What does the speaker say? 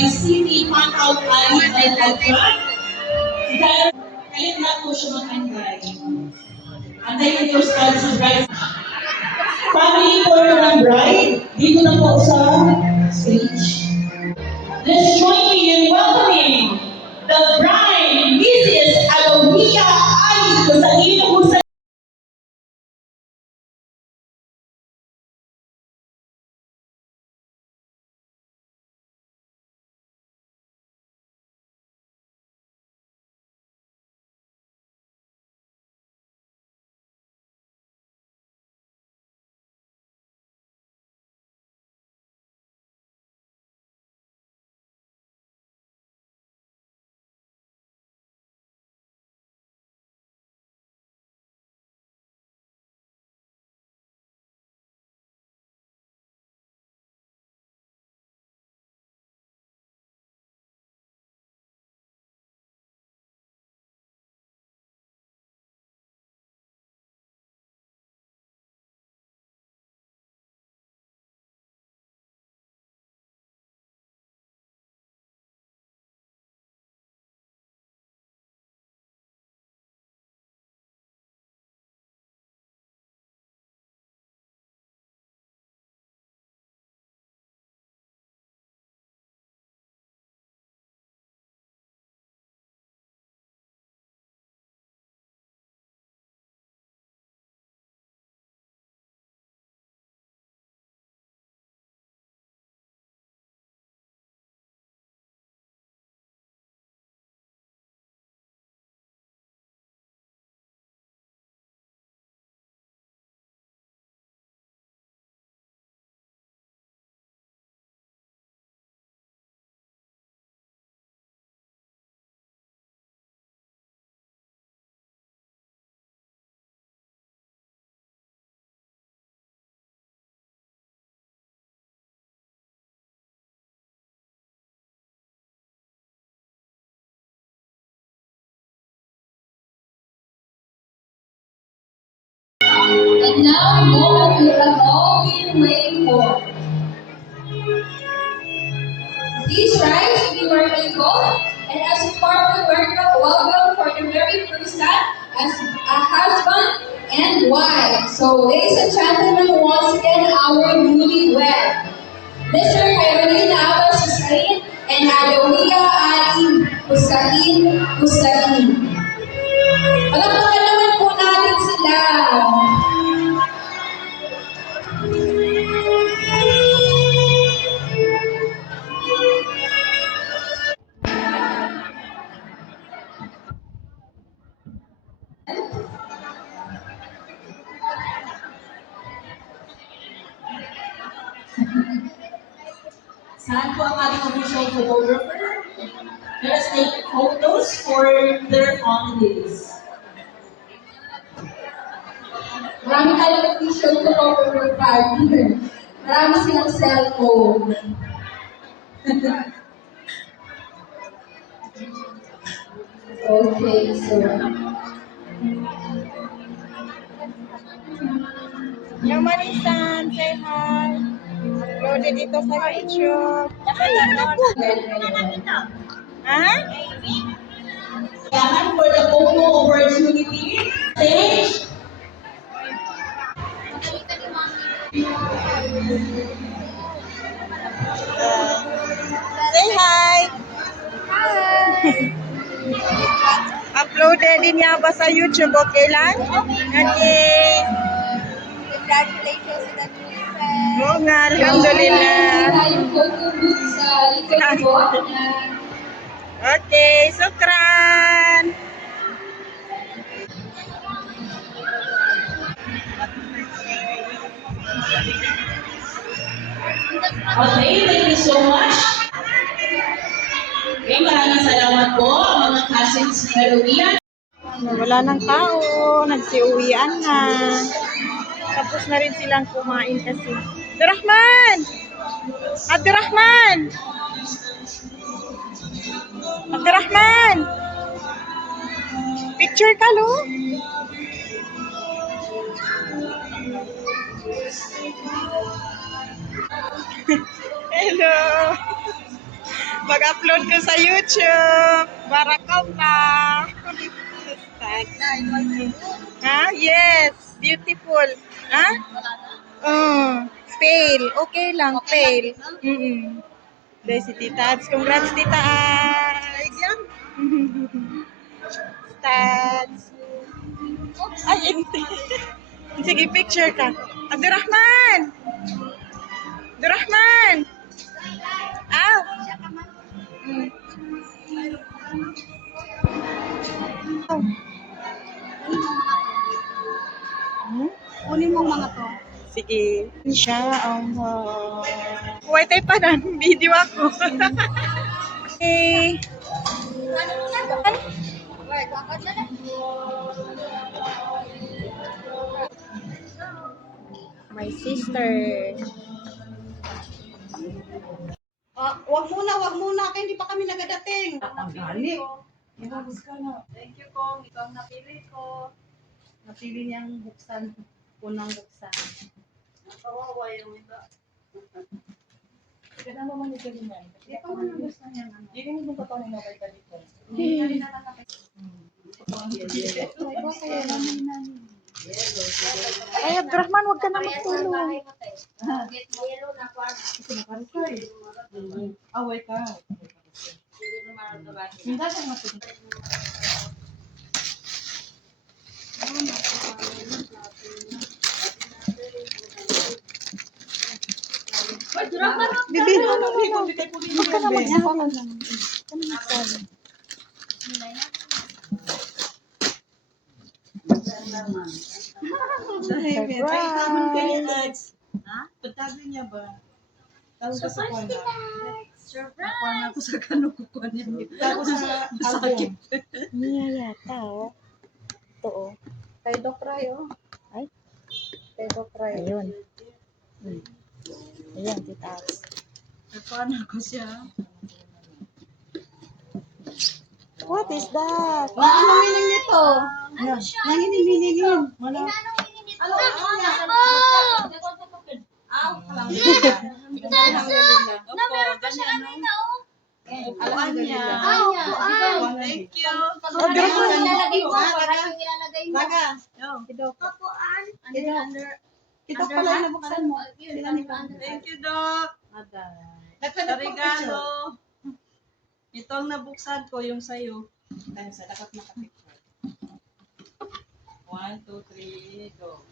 Barangay City, Pantaw, Ali, and Altra. Kalit na po siya mag-antay. Antay na yung style sa bride. Family for ng bride, dito na po sa stage. Let's join me in welcoming the bride, Mrs. Alomia Ali, sa inyo. And now the moment you have all been waiting for. These rides we were able, and as a part of the welcome for the very first time as a husband and wife. So ladies and gentlemen, once again our newlywed, Mr. Carolina Abbas Hussain and Adawiya Ali Hussain. Palakpakan naman po natin sila. Saan po ang ating official photographer? Let us take photos for their holidays. Marami tayong official photographer party. Marami silang cellphone. Okay, so... Yung Manisan, say hi. Uploaded dito sa YouTube. Ha? Kailangan for the photo opportunity. Stage. Say hi. Uploaded din niya ba sa YouTube, okay lang? Okay. Congratulations to the new friend. Oo nga, alhamdulillah. Tayong photo booth sa likod po. Okay, sukran. Okay, thank you so much. Okay, maraming salamat po mga cousins ni Carolina. Wala ng tao, nagsiuwian na. Tapos na rin silang kumain kasi. Abdurrahman! Abdurrahman! Abdurrahman! Picture ka, lo? Hello! Pag-upload ko sa YouTube. Barakallah. Ha? Yes. Beautiful. Ha? Pale. Okay lang. Pale. Dahil si Tita Ads. Congrats, Tita Ads. Tats. Ay, hindi. Sige, picture ka. Abdurrahman! Abdurrahman! Ow! Kunin mo mga to. Sige. Insyaallah. Huwag tayo pa na. Video ako. Okay. My sister. Wag muna. Kaya hindi pa kami nagadating. Ang gali. Inabos ka na. Thank you, Kong. Ikaw ang napili ko. Napili niyang buksan. Unang buksan. Nakawawa yung iba. Kaya naman yung galing yan. Hindi pa man gusto niya. Hindi rin yung totoo na kay Kalito. Hindi na nakakit. Ay, Abdurrahman, huwag ka na magtulong. Away ka. Hindi siya matulog. Bibi, huwag ka na magsabi. Surprise! Ha? Pagtabi niya ba? Tawag ka sa kwana. Surprise! Kwana ko sa kanukukuan niya. Tawag sa album. Niya yata, oh. Ito, oh. Kay Doc Ray, oh. Ay, Kay Doc Ray. ayun. Ayan, Tita Ads. Kwana ko siya. What is that? Ano meaning nito? Nanginigin. Wala. Alam niya. Thank you. Ilalagay mo. Baga. Ito pala yung nabuksan mo. Thank you, Doc. Sa regalo. Ito ang nabuksan ko, yung sa'yo. Dahil sa dapat makapicture. 1, 2, 3, go.